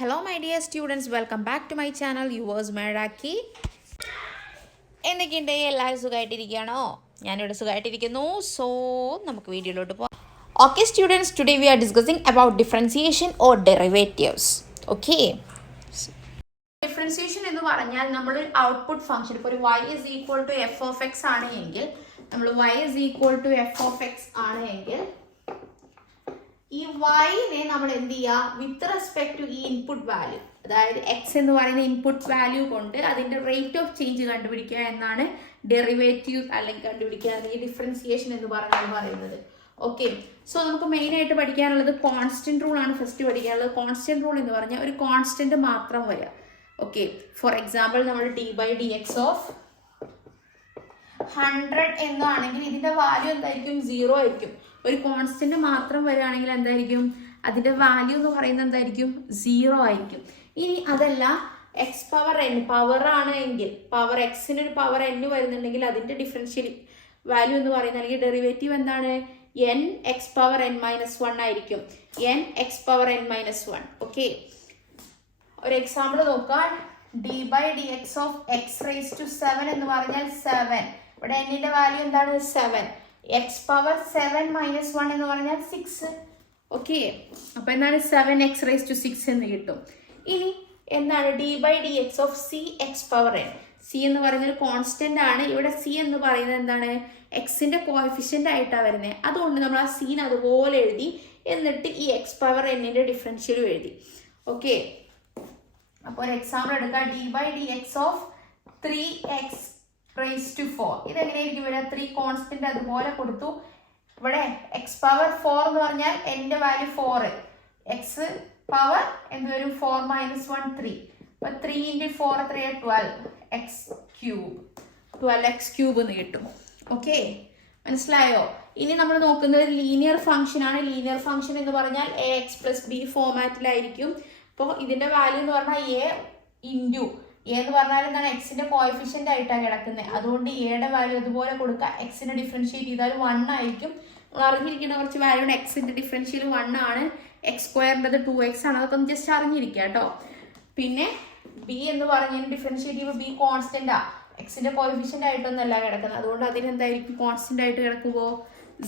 Hello my dear students, welcome back to my channel. Yours Meraki. എന്തൊക്കെയുണ്ട് എല്ലാവരും സുഖമായിട്ടിരിക്കുകയാണോ? ഞാനിവിടെ സുഖമായിട്ടിരിക്കുന്നു. സോ നമുക്ക് വീഡിയോയിലോട്ട് പോകാം. Okay students, today we are discussing about differentiation or derivatives. Okay. Differentiation എന്ന് പറഞ്ഞാൽ നമ്മൾ ഔട്ട്പുട്ട് ഫംഗ്ഷൻ ഇപ്പോൾ ഒരു y is equal to f of x ആണ് എങ്കിൽ നമ്മൾ y is equal to f of x ആണ് എങ്കിൽ ഈ y-നെ നമ്മൾ എന്ത് ചെയ്യുക വിത്ത് റെസ്പെക്ട് ടു ഈ ഇൻപുട്ട് വാല്യൂ, അതായത് എക്സ് എന്ന് പറയുന്ന ഇൻപുട്ട് വാല്യൂ കൊണ്ട് അതിന്റെ റേറ്റ് ഓഫ് ചേഞ്ച് കണ്ടുപിടിക്കുക എന്നാണ് ഡെറിവേറ്റീവ് അല്ലെങ്കിൽ കണ്ടുപിടിക്കുക അല്ലെങ്കിൽ ഡിഫറൻസിയേഷൻ എന്ന് പറയുന്നത്. ഓക്കെ, സോ നമുക്ക് മെയിൻ ആയിട്ട് പഠിക്കാനുള്ളത് കോൺസ്റ്റന്റ് റൂൾ ആണ്. ഫസ്റ്റ് പഠിക്കാനുള്ളത് കോൺസ്റ്റന്റ് റൂൾ എന്ന് പറഞ്ഞാൽ ഒരു കോൺസ്റ്റന്റ് മാത്രം വരിക. ഓക്കെ, ഫോർ എക്സാമ്പിൾ നമ്മൾ d/dx ഓഫ് 100 എന്നാണെങ്കിൽ ഇതിന്റെ വാല്യൂ എന്തായിരിക്കും? 0 ആയിരിക്കും. ഒരു കോൺസ്റ്റന്റ് മാത്രം വരികയാണെങ്കിൽ എന്തായിരിക്കും? അതിന്റെ വാല്യൂ എന്ന് പറയുന്നത് എന്തായിരിക്കും? 0 ആയിരിക്കും. ഇനി അതല്ല എക്സ് പവർ എൻ പവർ ആണ് എങ്കിൽ, പവർ എക്സിന് ഒരു പവർ n വരുന്നുണ്ടെങ്കിൽ അതിന്റെ ഡിഫറൻഷ്യൽ വാല്യൂ എന്ന് പറയുന്നത് അല്ലെങ്കിൽ ഡെറിവേറ്റീവ് എന്താണ്? n x power n minus 1 ആയിരിക്കും. n x power n minus 1. Okay, ഒരു എക്സാമ്പിൾ നോക്കാം. d/dx of x raise to 7 എന്ന് പറഞ്ഞാൽ 7. ഇവിടെ n-ന്റെ വാല്യൂ എന്താണ്? 7. x പവർ 7 മൈനസ് 1 എന്ന് പറഞ്ഞാൽ 6. ഓക്കെ, അപ്പൊ എന്താണ്? 7x റേസ് ടു 6 എന്ന് കിട്ടും. ഇനി എന്താണ് d/dx of c x power n? c എന്ന് പറയുന്ന ഒരു കോൺസ്റ്റന്റ് ആണ്. ഇവിടെ c എന്ന് പറയുന്നത് എന്താണ്? എക്സിന്റെ കോഎഫിഷ്യന്റ് ആയിട്ടാണ് വരുന്നത്. അതുകൊണ്ട് നമ്മൾ ആ സീൻ അതുപോലെ എഴുതി, എന്നിട്ട് ഈ x പവർ n-ന്റെ ഡിഫറൻഷ്യലും എഴുതി. ഓക്കെ, അപ്പോൾ ഒരു എക്സാമ്പിൾ എടുക്കാം. d/dx of 3x raise to 4. ഇതെങ്ങനെയായിരിക്കും വരിക? 3 കോൺസ്റ്റന്റ് അതുപോലെ കൊടുത്തു. ഇവിടെ എക്സ് പവർ 4 എന്ന് പറഞ്ഞാൽ എൻ്റെ വാല്യൂ 4, എക്സ് പവർ എന്ത് വരും? 4 മൈനസ് 1 3. അപ്പൊ 3 into 4 എത്രയാണ്? 12x cube. 12x ക്യൂബ് എന്ന് കിട്ടും. ഓക്കെ, മനസ്സിലായോ? ഇനി നമ്മൾ നോക്കുന്നത് ലീനിയർ ഫംഗ്ഷൻ ആണ്. ലീനിയർ ഫംഗ്ഷൻ എന്ന് പറഞ്ഞാൽ ax പ്ലസ് ബി ഫോമാറ്റിലായിരിക്കും. അപ്പോൾ ഇതിന്റെ വാല്യൂ എന്ന് പറഞ്ഞാൽ എ ഇൻറ്റു എ എന്ന് പറഞ്ഞാൽ എന്താണ്? എക്സിന്റെ കോഎഫിഷ്യന്റ് ആയിട്ടാണ് കിടക്കുന്നത്. അതുകൊണ്ട് എയുടെ വാല്യൂ അതുപോലെ കൊടുക്കുക. എക്സിനെ ഡിഫറൻഷിയേറ്റ് ചെയ്താൽ 1 ആയിരിക്കും. നമ്മൾ അറിഞ്ഞിരിക്കുന്ന കുറച്ച് വാല്യൂ ഉണ്ട്. എക്സിന്റെ ഡിഫറൻഷ്യൽ 1 ആണ്. എക്സ് സ്ക്വയറിൻ്റെ 2x ആണ്. അതൊക്കെ ഒന്ന് ജസ്റ്റ് അറിഞ്ഞിരിക്കുക കേട്ടോ. പിന്നെ ബി എന്ന് പറഞ്ഞതിന് ഡിഫറൻഷിയേറ്റ് ചെയ്യുമ്പോൾ ബി കോൺസ്റ്റന്റാ, എക്സിന്റെ കോഎഫിഷ്യന്റ് ആയിട്ടൊന്നല്ല കിടക്കുന്നത്. അതുകൊണ്ട് അതിനെന്തായിരിക്കും? കോൺസ്റ്റന്റ് ആയിട്ട് കിടക്കുമ്പോൾ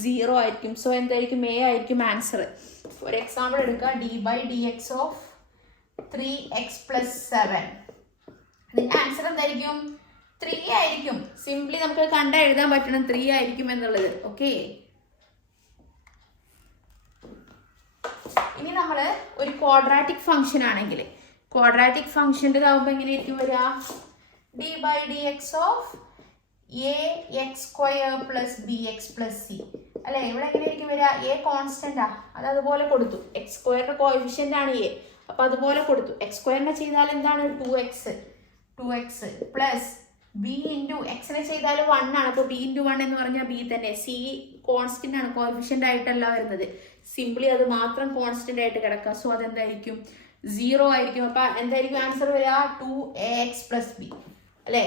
0 ആയിരിക്കും. സോ എന്തായിരിക്കും? എ ആയിരിക്കും ആൻസർ. ഒരു എക്സാമ്പിൾ എടുക്കുക. d/dx of 3x plus 7. ഇതിന്റെ ആൻസർ എന്തായിരിക്കും? 3 ആയിരിക്കും. സിംപ്ലി നമുക്ക് കണ്ട എഴുതാൻ പറ്റണം 3 ആയിരിക്കും എന്നുള്ളത്. ഓക്കെ, ഇനി നമ്മൾ ഒരു ക്വാഡ്രാറ്റിക് ഫംഗ്ഷൻ ആണെങ്കിൽ ക്വാഡ്രാറ്റിക് ഫംഗ്ഷൻ്റെ ആവുമ്പോൾ എങ്ങനെയായിരിക്കും വരിക? d/dx of ax square plus bx plus c അല്ലെ? ഇവിടെ എങ്ങനെയായിരിക്കും വരിക? എ കോൺസ്റ്റന്റാ, അത് അതുപോലെ കൊടുത്തു. എക്സ് സ്ക്വയറിന്റെ കോഎഫിഷ്യന്റ് ആണ് എ, അപ്പൊ അതുപോലെ കൊടുത്തു. എക്സ് സ്ക്വയറിനെ ചെയ്താൽ എന്താണ്? 2x പ്ലസ് ബി ഇൻറ്റു എക്സിനെ ചെയ്താൽ 1 ആണ്. അപ്പോൾ ബി ഇൻറ്റു 1 എന്ന് പറഞ്ഞാൽ ബി തന്നെ. സി കോൺസ്റ്റന്റ് ആണ്, കോഎഫിഷ്യന്റ് ആയിട്ടല്ല വരുന്നത്. സിംപ്ലി അത് മാത്രം കോൺസ്റ്റന്റ് ആയിട്ട് കിടക്കുക. സോ അതെന്തായിരിക്കും? 0 ആയിരിക്കും. അപ്പൊ എന്തായിരിക്കും ആൻസർ വരിക? 2ax പ്ലസ് ബി അല്ലേ?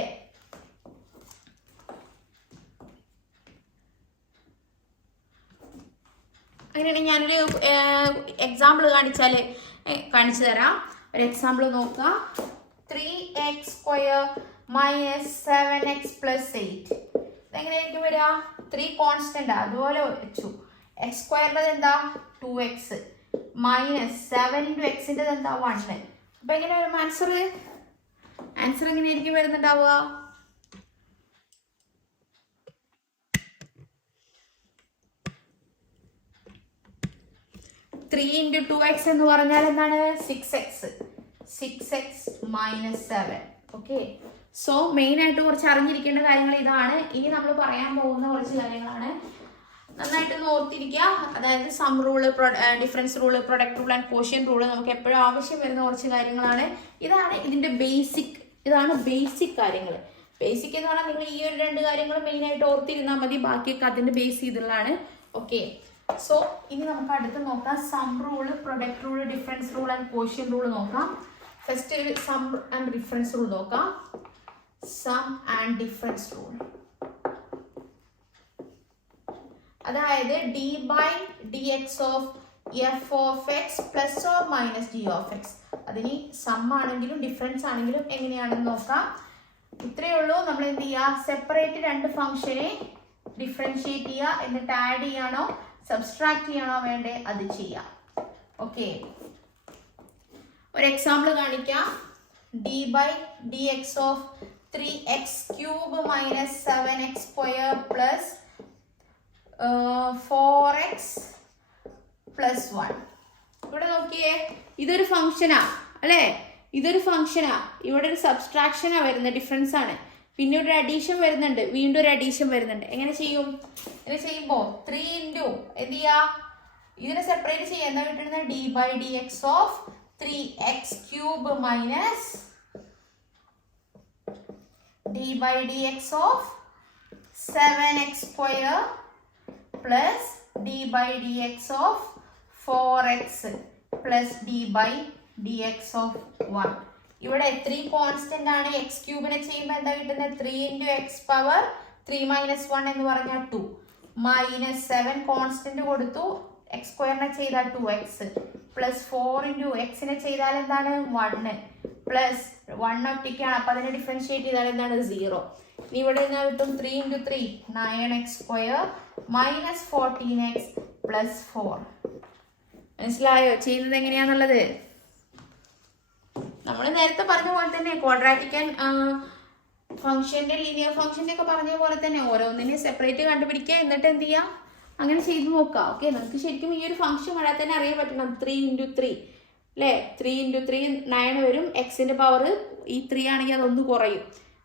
അങ്ങനെയാണെങ്കിൽ ഞാനൊരു എക്സാമ്പിൾ കാണിച്ചു തരാം. ഒരു എക്സാമ്പിൾ നോക്കുക. 3x square minus 7x plus 8. ഇതെങ്ങനെയായിരിക്കും വരിക? 3 കോൺസ്റ്റന്റ് അതുപോലെ വെച്ചു. എക്സ് സ്ക്വയറിൻ്റെ എന്താ? 2x മൈനസ് 7 ഇൻറ്റു എക്സിൻ്റെ എന്താ? 1. അപ്പൊ എങ്ങനെ വരും ആൻസർ? ആൻസർ എങ്ങനെയായിരിക്കും വരുന്നുണ്ടാവുക? ത്രീ ഇൻറ്റു 2x എന്ന് പറഞ്ഞാൽ എന്താണ്? 6x minus 7. Okay, so main ആയിട്ട് കുറച്ച് അറിഞ്ഞിരിക്കേണ്ട കാര്യങ്ങൾ ഇതാണ്. ഇനി നമ്മൾ പറയാൻ പോകുന്ന കുറച്ച് കാര്യങ്ങളാണ്. നന്നായിട്ട് ഓർത്തിരിക്കുക. അതായത് sum rule, difference rule, product rule and quotient rule നമുക്ക് എപ്പോഴും ആവശ്യം വരുന്ന കുറച്ച് കാര്യങ്ങളാണ്. ഇതാണ് ഇതിന്റെ ബേസിക്. ഇതാണ് ബേസിക് കാര്യങ്ങൾ. ബേസിക് എന്ന് പറഞ്ഞാൽ നിങ്ങൾ ഈ ഒരു 2 കാര്യങ്ങൾ മെയിൻ ആയിട്ട് ഓർത്തിരുന്നാൽ മതി. ബാക്കിയൊക്കെ അതിന്റെ ബേസ് ചെയ്തുള്ളതാണ്. ഓക്കെ, സോ ഇനി നമുക്ക് അടുത്ത് നോക്കാം. Sum rule, product rule, difference rule and quotient rule നോക്കാം. First sum and difference rule നോക്കാം. സം ആൻഡ് ഡിഫറൻസ് റൂൾ, അതായത് d/dx of f of x plus or minus g of x. അതിന് sum ആണെങ്കിലും difference ആണെങ്കിലും എങ്ങനെയാണെന്ന് നോക്കാം. ഇത്രയേ ഉള്ളൂ. നമ്മൾ എന്ത് ചെയ്യുക, സെപ്പറേറ്റ് രണ്ട് ഫംഗ്ഷനെ ഡിഫറൻഷിയേറ്റ് ചെയ്യുക, എന്നിട്ട് ആഡ് ചെയ്യാനോ സബ്സ്ട്രാക്ട് ചെയ്യാനോ വേണ്ടേ അത് ചെയ്യാം. ഓക്കെ, ഒരു എക്സാമ്പിൾ കാണിക്കാം. d/dx of 3x³ minus 7x square plus 4x plus 1. ഇവിടെ നോക്കിയേ, ഇതൊരു ഫംഗ്ഷനാ അല്ലേ, ഇതൊരു ഫംഗ്ഷനാ. ഇവിടെ ഒരു സബ്സ്ട്രാക്ഷനാ വരുന്നത്, ഡിഫറൻസ് ആണ്. പിന്നെ ഒരു അഡീഷൻ വരുന്നുണ്ട്, വീണ്ടും ഒരു അഡീഷൻ വരുന്നുണ്ട്. എങ്ങനെ ചെയ്യും? ഇങ്ങനെ ചെയ്യുമ്പോൾ 3 ഇൻറ്റു എന്ത് ചെയ്യാ, ഇതിനെ സെപ്പറേറ്റ് ചെയ്യാം. എന്താ കിട്ടുന്നത്? d/dx of 3x³ minus d/dx of 7x square plus d/dx of 4x plus d/dx of 1. ഇവിടെ 3 കോൺസ്റ്റന്റ് ആണ്. x³ ചെയ്യുമ്പോൾ എന്താ കിട്ടുന്നത്? 3 ഇൻറ്റു എക്സ് പവർ 3 മൈനസ് 1 എന്ന് പറഞ്ഞാൽ 2 മൈനസ് 7 കോൺസ്റ്റന്റ് കൊടുത്തു. എക്സ് സ്ക്വയറിനെ ചെയ്താൽ 2x പ്ലസ് 4 ഇൻറ്റു എക്സിനെ ചെയ്താൽ എന്താണ്? 1 പ്ലസ് 1 ഒറ്റയ്ക്കാണ്, അപ്പൊ അതിനെ ഡിഫറൻഷിയേറ്റ് ചെയ്താൽ എന്താണ്? 0. ഇനി ഇവിടെ നിന്ന് കിട്ടും 3 into 3 9x square minus 14x plus 4. മനസ്സിലായോ ചെയ്യുന്നത് എങ്ങനെയാന്നുള്ളത്? നമ്മൾ നേരത്തെ പറഞ്ഞ പോലെ തന്നെ ക്വാഡ്രാറ്റിക് ഫംഗ്ഷന്റെ ലീനിയർ ഫംഗ്ഷന്റെ ഒക്കെ പറഞ്ഞ പോലെ തന്നെ ഓരോന്നിനെ സെപ്പറേറ്റ് കണ്ടുപിടിക്കുക, എന്നിട്ട് എന്ത് ചെയ്യാം, അങ്ങനെ ചെയ്ത് നോക്കാം. ഓക്കെ, നമുക്ക് ശരിക്കും ഈ ഒരു ഫംഗ്ഷൻ കണ്ടാൽ തന്നെ അറിയാൻ പറ്റണം. 3 ഇൻറ്റു 3 അല്ലേ, 3 ഇൻറ്റു 3 9 വരും. എക്സിന്റെ പവർ ഈ 3 ആണെങ്കിൽ അതൊന്ന് കുറയും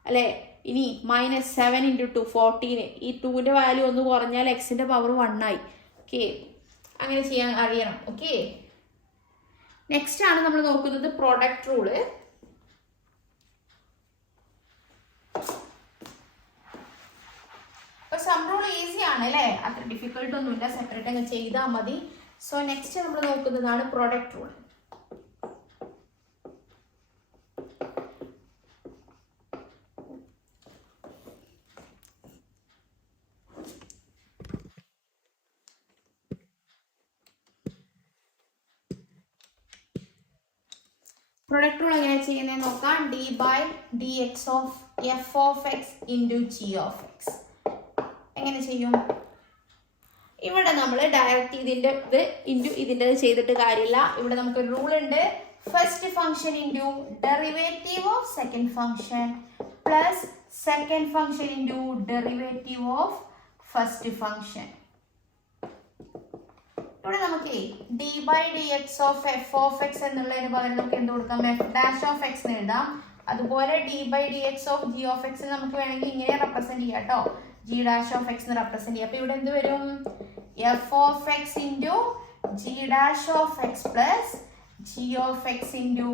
അല്ലേ. ഇനി മൈനസ് 7 ഇൻറ്റു 2 14. ഈ 2ന്റെ വാല്യൂ ഒന്ന് കുറഞ്ഞാൽ എക്സിന്റെ പവർ 1 ആയി. ഓക്കെ, അങ്ങനെ ചെയ്യാൻ അറിയണം. ഓക്കെ, നെക്സ്റ്റ് ആണ് നമ്മൾ നോക്കുന്നത് product rule. Some rule easy ആണ് അല്ലേ, അത്ര ഡിഫിക്കൽട്ട് ഒന്നുമില്ല, സെപ്പറേറ്റ് അങ്ങ് ചെയ്താൽ മതി. സോ നെക്സ്റ്റ് നമ്മൾ നോക്കുന്നതാണ് പ്രോഡക്റ്റ് റൂൾ. പ്രൊഡക്റ്റ് റൂൾ എങ്ങനെ ചെയ്യുന്നത് നോക്കാം. d/dx of f of x into g of x. എങ്ങനെ ചെയ്യും? ഇവിടെ നമ്മൾ ഡയറക്റ്റ് ഇതിൻ്റെ ചെയ്തിട്ട് കാര്യമില്ല. ഇവിടെ നമുക്ക് റൂൾ ഉണ്ട്. First function into derivative of second function plus second function into derivative of first function. ഇവിടെ നമുക്ക് d/dx of f of x എന്നുള്ളതിന് പകരം നമുക്ക് എന്ത് കൊടുക്കാം? f' ഓഫ് x എന്ന് എഴുതാം. അതുപോലെ d/dx of g of x നമുക്ക് വേണമെങ്കിൽ ഇങ്ങനെ റെപ്രസെന്റ് ചെയ്യാം കേട്ടോ, g' ഓഫ് x എന്ന് റെപ്രസെന്റ് ചെയ്യാം. അപ്പൊ ഇവിടെ എന്ത് വരും? f of x into g' of x plus g of x into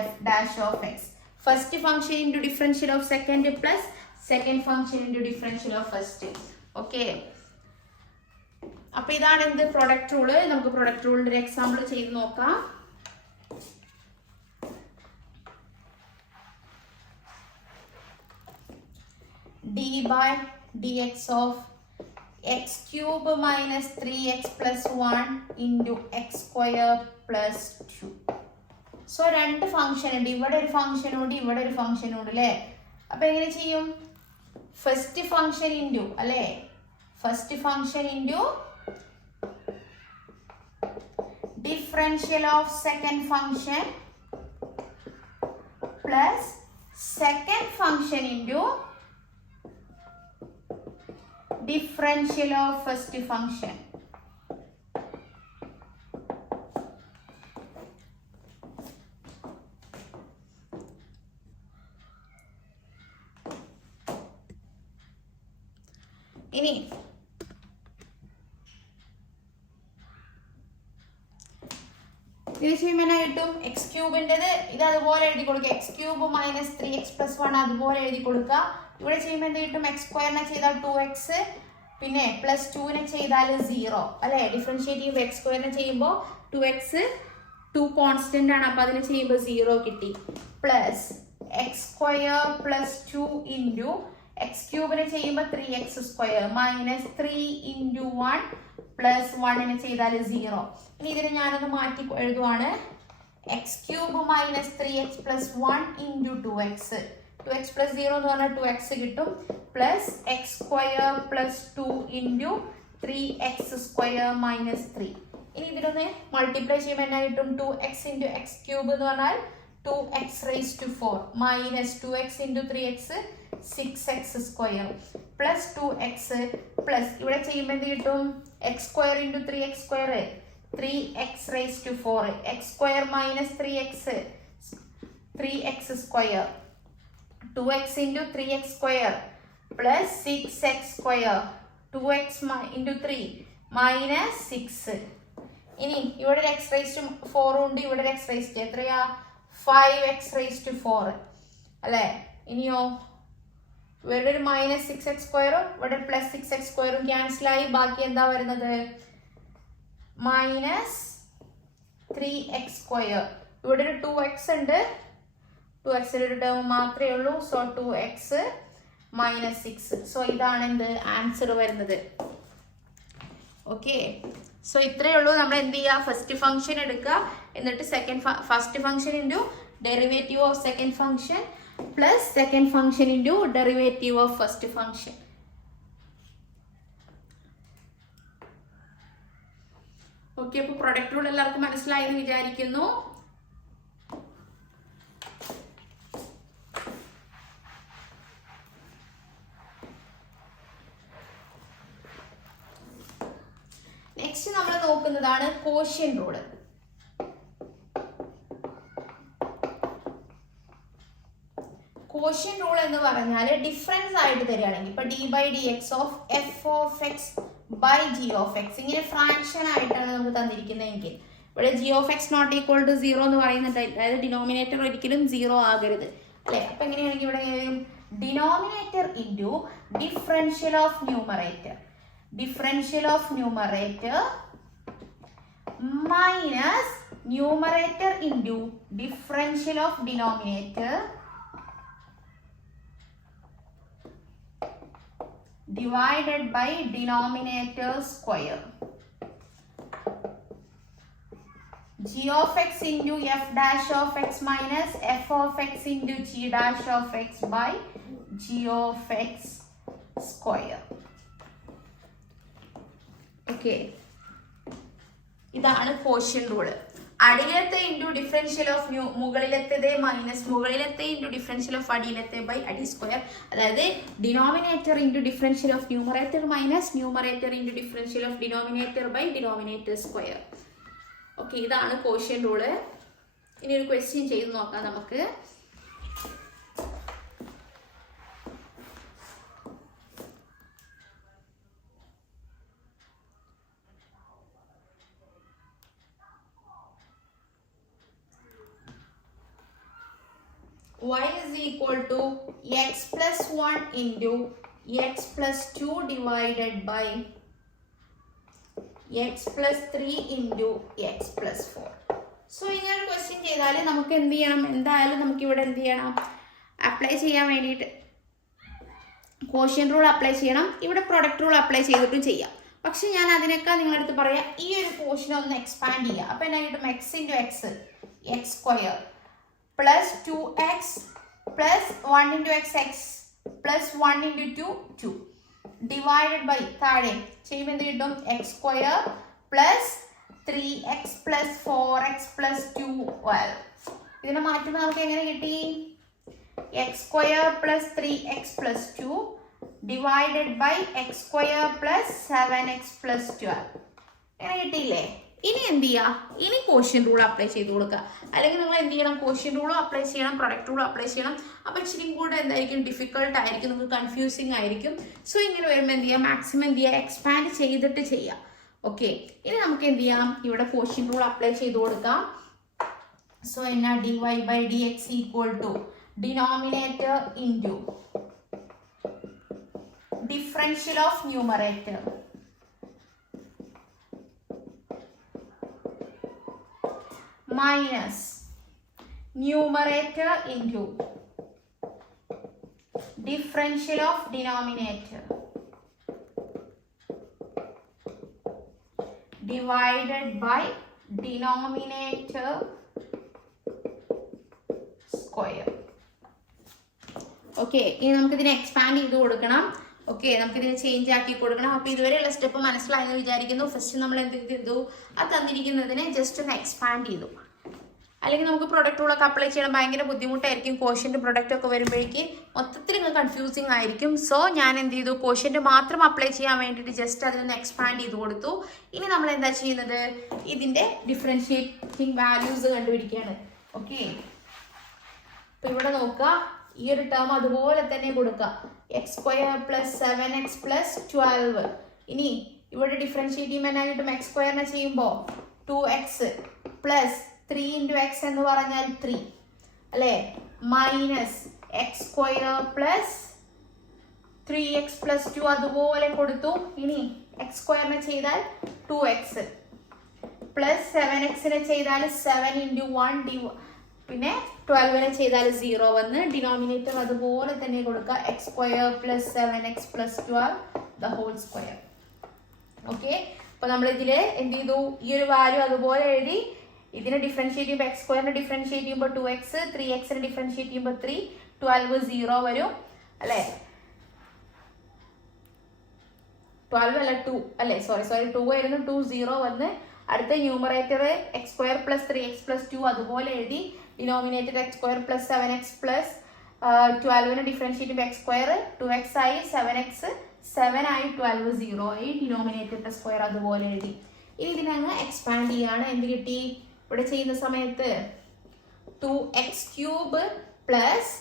f' of x. First function into differential of second plus second function into differential of first. Okay, അപ്പൊ ഇതാണ് എന്ത് product rule. നമുക്ക് product റൂളിന്റെ ഒരു example ചെയ്ത് നോക്കാം. d/dx of x³ minus 3x plus 1 into X square plus 2. So രണ്ട് function ഉണ്ട്, ഇവിടെ ഒരു ഫംഗ്ഷൻ ഉണ്ട്, ഇവിടെ ഒരു ഫംഗ്ഷൻ ഉണ്ട് അല്ലേ. അപ്പൊ എങ്ങനെ ചെയ്യും? ഫസ്റ്റ് ഫംഗ്ഷൻ ഇൻറ്റു അല്ലേ, first function into differential of second function plus second function into differential of first function. ini ഇത് ചെയ്യുമ്പോൾ കിട്ടും x³ ഇത് അതുപോലെ എഴുതി കൊടുക്കുക. x³ മൈനസ് 3x പ്ലസ് 1 അതുപോലെ എഴുതി കൊടുക്കുക. ഇവിടെ ചെയ്യുമ്പോൾ എന്ത് കിട്ടും? x² ചെയ്താൽ 2x, പിന്നെ പ്ലസ് 2 ചെയ്താൽ 0 അല്ലെ. ഡിഫറൻഷിയേറ്റ് ചെയ്യുമ്പോൾ x² ചെയ്യുമ്പോൾ 2x 2 കോൺസ്റ്റന്റ് ആണ്, അപ്പൊ അതിനെ ചെയ്യുമ്പോൾ 0 കിട്ടി. Plus x² plus 2 into x³ ചെയ്യുമ്പോൾ 3x² മൈനസ് 3 ഇൻറ്റു 1 പ്ലസ് 1 ചെയ്താൽ 0. ഇനി ഇതിനെ ഞാനൊന്ന് മാറ്റി എഴുതുവാണ്. x cube minus 3x plus 1 into 2x. 2x plus 0 എന്ന് പറഞ്ഞാൽ 2x കിട്ടും plus x square plus 2 into 3x square minus 3. ഇനി ഇതിനൊന്ന് മൾട്ടിപ്ലൈ ചെയ്യുമ്പോൾ എന്നാ കിട്ടും 2x into x cube എന്ന് പറഞ്ഞാൽ 2x raised to 4 minus 2x into 3x 6x square plus 2x plus ഇവിടെ ചെയ്യുമ്പോൾ എന്ത് കിട്ടും x square into 3x square 3x raised to 4 x square minus 3x square 2x into 3x square plus 6x square 2x into 3 minus 6. ഇനി ഇവിടെ ഒരു x raised to 4 ഉണ്ട് ഇവിടെ ഒരു x raised to എത്രയാ 5x raised to 4 അല്ലേ. ഇനിയോ ഇവിടെ ഒരു മൈനസ് 6x സ്ക്വയറും ഇവിടെ പ്ലസ് 6x സ്ക്വയറും ക്യാൻസൽ ആയി ബാക്കി എന്താ വരുന്നത് മൈനസ് 3x സ്ക്വയർ. ഇവിടെ ഒരു 2x ഉണ്ട് 2x ഒരു ടേം മാത്രമേ ഉള്ളൂ സോ 2x മൈനസ് 6. സോ ഇതാണ് എന്ത് ആൻസർ വരുന്നത്. ഓക്കെ സോ ഇത്രയേ ഉള്ളൂ. നമ്മൾ എന്ത് ചെയ്യുക ഫസ്റ്റ് ഫംഗ്ഷൻ എടുക്കുക എന്നിട്ട് first function into derivative of second function plus second function into derivative of first function. Okay അപ്പോൾ പ്രൊഡക്റ്റ് റൂൾ എല്ലാവർക്കും മനസ്സിലായി എന്ന് വിചാരിക്കുന്നു. നെക്സ്റ്റ് നമ്മൾ നോക്കുന്നതാണ് കോഷ്യന്റ് റൂള്. കോഷ്യന്റ് റൂൾ എന്ന് പറഞ്ഞാൽ ഡിഫറൻസ് ആയിട്ട് തരികയാണെങ്കിൽ ഇപ്പൊ d by d x of f of x by g of x ഇങ്ങനെ ഫ്രാക്ഷൻ ആയിട്ടാണ് നമുക്ക് തന്നിരിക്കുന്നതെങ്കിൽ ഇവിടെ g of x not equal to 0 എന്ന് പറയുന്നുണ്ട്. അതായത് ഡിനോമിനേറ്റർ ഒരിക്കലും 0 ആകരുത് അല്ലെ. അപ്പൊ എങ്ങനെയാണെങ്കിൽ ഇവിടെ denominator into differential of numerator minus numerator into differential of denominator divided by denominator square. G of x into f dash of x minus f of x into g dash of x by g of x square. Okay. ഇതാണ് quotient rule. അടിയിലത്തെ into differential of മുകളിലത്തെ minus മുകളിലത്തെ into differential of അടിയിലത്തെ by അടി square. അതായത് denominator into differential of numerator minus numerator into differential of denominator by denominator square. Okay ഇതാണ് quotient rule. ഇനി ഒരു ക്വസ്റ്റ്യൻ ചെയ്ത് നോക്കാം നമുക്ക്. y is equal to x plus 1 into x plus 2 divided by x plus 3 into x plus 4. So ഇങ്ങനെ ഒരു question ചെയ്താൽ നമുക്ക് എന്ത് ചെയ്യണം എന്തായാലും നമുക്ക് ഇവിടെ എന്ത് ചെയ്യണം അപ്ലൈ ചെയ്യാൻ വേണ്ടിയിട്ട് കോഷ്യന്റ് റൂൾ അപ്ലൈ ചെയ്യണം. ഇവിടെ പ്രൊഡക്റ്റ് റൂൾ അപ്ലൈ ചെയ്തിട്ടും ചെയ്യാം. പക്ഷെ ഞാൻ അതിനേക്കാൾ നിങ്ങളടുത്ത് പറയാം ഈ ഒരു പോർഷൻ ഒന്ന് എക്സ്പാൻഡ് ചെയ്യുക. അപ്പോൾ എന്നാ കിട്ടും x into x square plus 2x plus 1 into x plus 1 into 2 divided by താഴെ ചെയ്യുമ്പോൾ എന്ത് കിട്ടും x square plus 3x plus 4x plus 12. ഇതിനെ മാറ്റുമ്പോൾ നമുക്ക് എങ്ങനെ കിട്ടി x square plus 3x plus 2 divided by x square plus 7x plus 12. എങ്ങനെ കിട്ടിയില്ലേ? ഇനി എന്ത് ചെയ്യുക ഇനി കോഷ്യന്റ് റൂൾ അപ്ലൈ ചെയ്ത് കൊടുക്കുക. അല്ലെങ്കിൽ നിങ്ങൾ എന്ത് ചെയ്യണം കോഷ്യന്റ് റൂളും അപ്ലൈ ചെയ്യണം പ്രൊഡക്റ്റ് റൂളും അപ്ലൈ ചെയ്യണം. അപ്പോൾ ഇച്ചിരി കൂടെ എന്തായിരിക്കും ഡിഫിക്കൽട്ട് ആയിരിക്കും നമുക്ക് കൺഫ്യൂസിങ് ആയിരിക്കും. സോ ഇങ്ങനെ വരുമ്പോൾ എന്ത് ചെയ്യുക മാക്സിമം എന്ത് ചെയ്യുക എക്സ്പാൻഡ് ചെയ്തിട്ട് ചെയ്യുക. ഓക്കെ ഇനി നമുക്ക് എന്ത് ചെയ്യാം ഇവിടെ കോഷ്യന്റ് റൂൾ അപ്ലൈ ചെയ്ത് കൊടുക്കാം. സോ എന്നാ d y by d x equal to denominator into differential of numerator minus numerator into differential of denominator divided by denominator square. Okay, ഇനി നമുക്കിതിനെ എക്സ്പാൻഡ് ചെയ്ത് കൊടുക്കണം. ഓക്കെ, നമുക്കിതിനെ ചേഞ്ച് ആക്കി കൊടുക്കണം. അപ്പോൾ ഇതുവരെയുള്ള സ്റ്റെപ്പ് മനസ്സിലായെന്ന് വിചാരിക്കുന്നു. ഫസ്റ്റ് നമ്മൾ എന്ത് ചെയ്തു, ആ തന്നിരിക്കുന്നതിനെ ജസ്റ്റ് ഒന്ന് എക്സ്പാൻഡ് ചെയ്തു. അല്ലെങ്കിൽ നമുക്ക് പ്രൊഡക്റ്റുകളൊക്കെ അപ്ലൈ ചെയ്യണം ഭയങ്കര ബുദ്ധിമുട്ടായിരിക്കും. കോഷ്യൻ്റ് പ്രൊഡക്റ്റ് ഒക്കെ വരുമ്പോഴേക്ക് മൊത്തത്തിൽ നിങ്ങൾ കൺഫ്യൂസിങ് ആയിരിക്കും. സോ ഞാൻ എന്ത് ചെയ്തു, കോഷ്യൻ്റ് മാത്രം അപ്ലൈ ചെയ്യാൻ വേണ്ടിയിട്ട് ജസ്റ്റ് അതിനൊന്ന് എക്സ്പാൻഡ് ചെയ്ത് കൊടുത്തു. ഇനി നമ്മൾ എന്താ ചെയ്യുന്നത്, ഇതിൻ്റെ ഡിഫറൻഷിയേറ്റിംഗ് വാല്യൂസ് കണ്ടുപിടിക്കുകയാണ്. ഓക്കെ, അപ്പോൾ ഇവിടെ നോക്കുക, ഈ ഒരു ടേം അതുപോലെ തന്നെ കൊടുക്കുക, x square plus 7x plus 12. ഇനി ഇവിടെ ഡിഫറൻഷിയേറ്റ് ചെയ്യുമ്പോൾ എന്നാ കിട്ടും, എക്സ് സ്ക്വയറിനെ ചെയ്യുമ്പോൾ 2x പ്ലസ് 3 into x എന്ന് പറഞ്ഞാൽ 3 അല്ലേ, minus X square plus 3x plus 2 അതുപോലെ കൊടുത്തു. ഇനി എക്സ് സ്ക്വയറിനെ ചെയ്താൽ 2x പ്ലസ് 7xനെ ചെയ്താൽ 7 into 1 പിന്നെ 12നെ ചെയ്താൽ 0 വന്ന് ഡിനോമിനേറ്റർ അതുപോലെ തന്നെ കൊടുക്കുക, x square plus 7x plus 12 the whole square. Okay, അപ്പോൾ നമ്മൾ ഇതിൽ എന്ത് ചെയ്തു, ഈ ഒരു വാല്യൂ അതുപോലെ എഴുതി. ഇതിനെ ഡിഫറൻഷിയേറ്റ് ചെയ്യുമ്പോൾ എക്സ് സ്ക്വയറിനെ ഡിഫറൻഷിയേറ്റ് ചെയ്യുമ്പോൾ 2x, 3xനെ ഡിഫറൻഷിയേറ്റ് ചെയ്യുമ്പോൾ 3, 12 0 വരും അല്ലേ, 12 അല്ല 2 അല്ലേ, സോറി 2 ആയിരുന്നു, 2 0 വന്ന്. അടുത്ത numerator X square plus 3x plus 2 അതുപോലെ എഴുതി. Denominator X square plus 7x plus 12നെ ഡിഫറൻഷിയേറ്റ് ചെയ്യുമ്പോൾ എക്സ് സ്ക്വയർ 2x ആയി, 7x 7 ആയി, 12 0 ആയി. ഡിനോമിനേറ്ററിന്റെ സ്ക്വയർ അതുപോലെ എഴുതി. ഇനി ഇതിനങ്ങ് എക്സ്പാൻഡ് ചെയ്യാണ്. എന്ത് കിട്ടി, ഇവിടെ ചെയ്യുന്ന സമയത്ത് 2x cube plus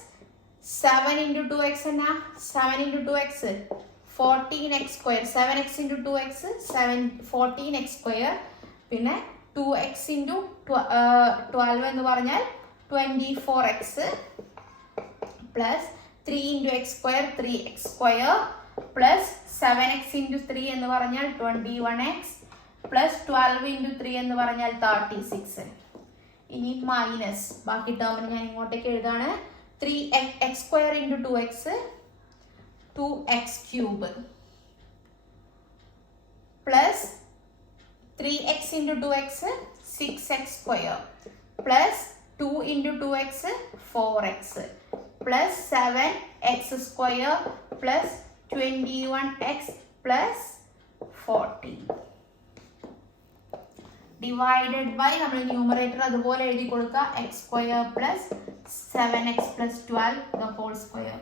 7 into 2x എന്നാ, 7 into 2x 14x square, 7x into 2x 14x square, പിന്നെ 2x into 12 എന്ന് പറഞ്ഞാൽ 24x plus 3 into x square 3x square plus 7x into 3 എന്ന് പറഞ്ഞാൽ 21x പ്ലസ് 12 into 3 എന്ന് പറഞ്ഞാൽ 36. ഇനി മൈനസ് ബാക്കി ടേമിന് ഞാൻ ഇങ്ങോട്ടേക്ക് എഴുതാണ്, 3x square into 2x 2x cube plus 3x into 2x 6x square plus 2 into 2x 4x plus 7x square plus 21x plus 14 divided by നമ്മൾ ന്യൂമറേറ്റർ അതുപോലെ എഴുതി കൊടുക്കുക, x square plus 7x plus 12 the whole square.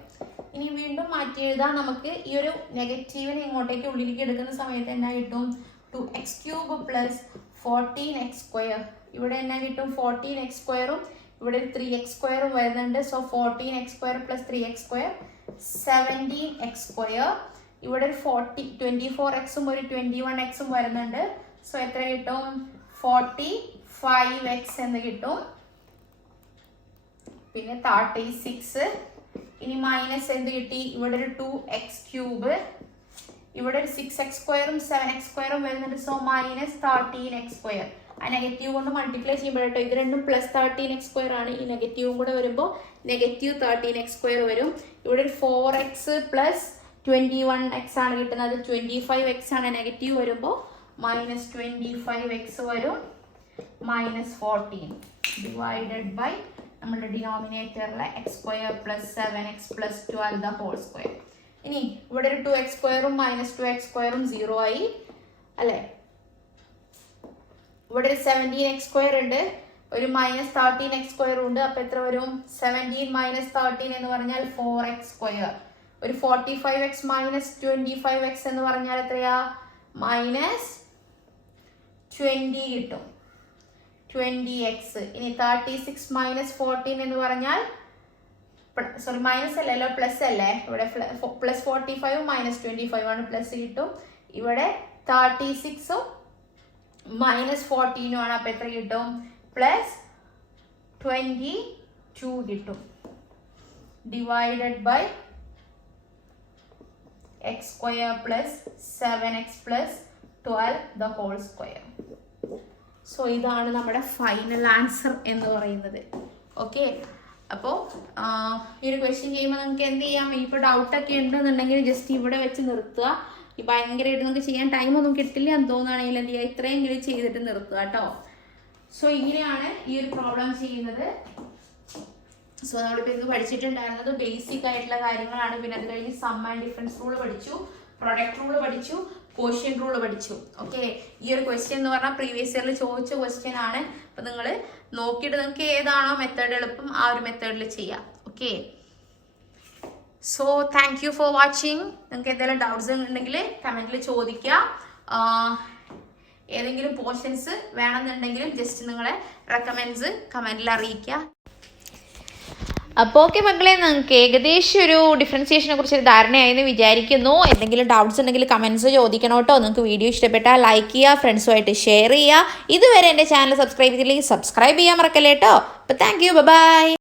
ഇനി വീണ്ടും മാറ്റി എഴുതാം. നമുക്ക് ഈ ഒരു നെഗറ്റീവിനെ ഇങ്ങോട്ടേക്ക് ഉള്ളിലേക്ക് എടുക്കുന്ന സമയത്ത് എന്നാ കിട്ടും, 2x cube plus 14x square. ഇവിടെ എന്നാ കിട്ടും, 14x സ്ക്വയറും ഇവിടെ 3x സ്ക്വയറും വരുന്നുണ്ട്. So 14x square plus 3x square 17x square. ഇവിടെ ഒരു 24xും ഒരു 21xും വരുന്നുണ്ട്. സോ എത്ര കിട്ടും, 45x എന്ന് കിട്ടും. പിന്നെ 36. ഇനി മൈനസ് എന്ത് കിട്ടി, ഇവിടെ ഒരു 2x ക്യൂബ്, ഇവിടെ ഒരു 6x സ്ക്വയറും 7x സ്ക്വയറും വരുന്നുണ്ട്. So minus 13x square. ആ നെഗറ്റീവ് കൊണ്ട് മൾട്ടിപ്ലൈ ചെയ്യുമ്പോഴട്ടോ ഇത് രണ്ടും പ്ലസ് 13x സ്ക്വയർ ആണ്. ഈ നെഗറ്റീവും കൂടെ വരുമ്പോൾ നെഗറ്റീവ് 13x സ്ക്വയർ വരും. ഇവിടെ ഒരു 4x പ്ലസ് 21x ആണ് കിട്ടുന്നത്, 25x ആണ്. നെഗറ്റീവ് വരുമ്പോൾ മൈനസ് 25x വരും, മൈനസ് 14 ഡിവൈഡഡ് ബൈ നമ്മുടെ ഡിനോമിനേറ്ററിലെ X square plus 7x plus 12 the whole square. ഇനി ഇവിടെ ഒരു 2x സ്ക്വയറും മൈനസ് 2x സ്ക്വയറും 0 ആയി അല്ലേ. ഇവിടെ ഒരു 17x സ്ക്വയർ ഉണ്ട്, ഒരു മൈനസ് 13x സ്ക്വയർ ഉണ്ട്. അപ്പൊ എത്ര വരും, 17 മൈനസ് 13 എന്ന് പറഞ്ഞാൽ 4x സ്ക്വയർ. ഒരു 45x മൈനസ് 25x എന്ന് പറഞ്ഞാൽ എത്രയാ, മൈനസ് 20 കിട്ടും, 20x. ഇനി 36 മൈനസ് 14 എന്ന് പറഞ്ഞാൽ, സോറി മൈനസ് അല്ലല്ലോ പ്ലസ് അല്ലേ, ഇവിടെ പ്ലസ് 45 മൈനസ് 25 ആണ്, പ്ലസ് കിട്ടും. ഇവിടെ 36ഉം മൈനസ് 14 ആണ്. അപ്പൊ എത്ര കിട്ടും, പ്ലസ് 22 കിട്ടും divided by x square plus 7x plus 12 the whole square. So ഇതാണ് നമ്മുടെ ഫൈനൽ ആൻസർ എന്ന് പറയുന്നത്. ഓക്കെ, അപ്പോൾ ഈ ഒരു ക്വസ്റ്റ്യൻ ചെയ്യുമ്പോൾ നമുക്ക് എന്ത് ചെയ്യാം, ഇപ്പോൾ ഡൗട്ടൊക്കെ ഉണ്ടെന്നുണ്ടെങ്കിൽ ജസ്റ്റ് ഇവിടെ വെച്ച് നിർത്തുക. ഈ ഭയങ്കരമായിട്ട് നമുക്ക് ചെയ്യാൻ ടൈമൊന്നും കിട്ടില്ല എന്ന് തോന്നുകയാണെങ്കിൽ എന്ത് ചെയ്യുക, ഇത്രയെങ്കിലും ചെയ്തിട്ട് നിർത്തുക കേട്ടോ. സോ ഇങ്ങനെയാണ് ഈ ഒരു പ്രോബ്ലം ചെയ്യുന്നത്. സോ നമ്മളിപ്പോൾ ഇന്ന് പഠിച്ചിട്ടുണ്ടായിരുന്നത് ബേസിക് ആയിട്ടുള്ള കാര്യങ്ങളാണ്. പിന്നെ അത് കഴിഞ്ഞ് സം ആൻഡ് ഡിഫറൻസ് റൂൾ പഠിച്ചു, പ്രൊഡക്റ്റ് റൂൾ പഠിച്ചു, ക്വസ്റ്റ്യൻ റൂൾ പഠിച്ചു. ഓക്കെ, ഈ ഒരു ക്വസ്റ്റ്യൻ എന്ന് പറഞ്ഞാൽ പ്രീവിയസ് ഇയറിൽ ചോദിച്ച ക്വസ്റ്റ്യൻ ആണ്. അപ്പം നിങ്ങൾ നോക്കിയിട്ട് നിങ്ങൾക്ക് ഏതാണോ മെത്തേഡ് എളുപ്പം ആ ഒരു മെത്തേഡിൽ ചെയ്യാം. Okay, so thank you for watching. നിങ്ങൾക്ക് എന്തെങ്കിലും ഡൗട്ട്സ് ഉണ്ടെങ്കിൽ കമൻറ്റിൽ ചോദിക്കുക. ഏതെങ്കിലും പോർഷൻസ് വേണമെന്നുണ്ടെങ്കിലും ജസ്റ്റ് നിങ്ങളെ റെക്കമെൻഡ്സ് കമൻറ്റിൽ അറിയിക്കുക. അപ്പോൾ ഓക്കെ മക്കളെ, നിങ്ങൾക്ക് ഏകദേശം ഒരു ഡിഫറൻസിയേഷനെ കുറിച്ച് ധാരണയായെന്ന് വിചാരിക്കുന്നു. എന്തെങ്കിലും ഡൗട്ട്സ് ഉണ്ടെങ്കിൽ കമൻറ്റ്സ് ചോദിക്കണം കേട്ടോ. നിങ്ങൾക്ക് വീഡിയോ ഇഷ്ടപ്പെട്ടാൽ ലൈക്ക് ചെയ്യുക, ഫ്രണ്ട്സുമായിട്ട് ഷെയർ ചെയ്യുക. ഇതുവരെ എൻ്റെ ചാനൽ സബ്സ്ക്രൈബ് ചെയ്തില്ലെങ്കിൽ സബ്സ്ക്രൈബ് ചെയ്യാൻ മറക്കല്ലേ കേട്ടോ. അപ്പോൾ താങ്ക് യു, ബൈ.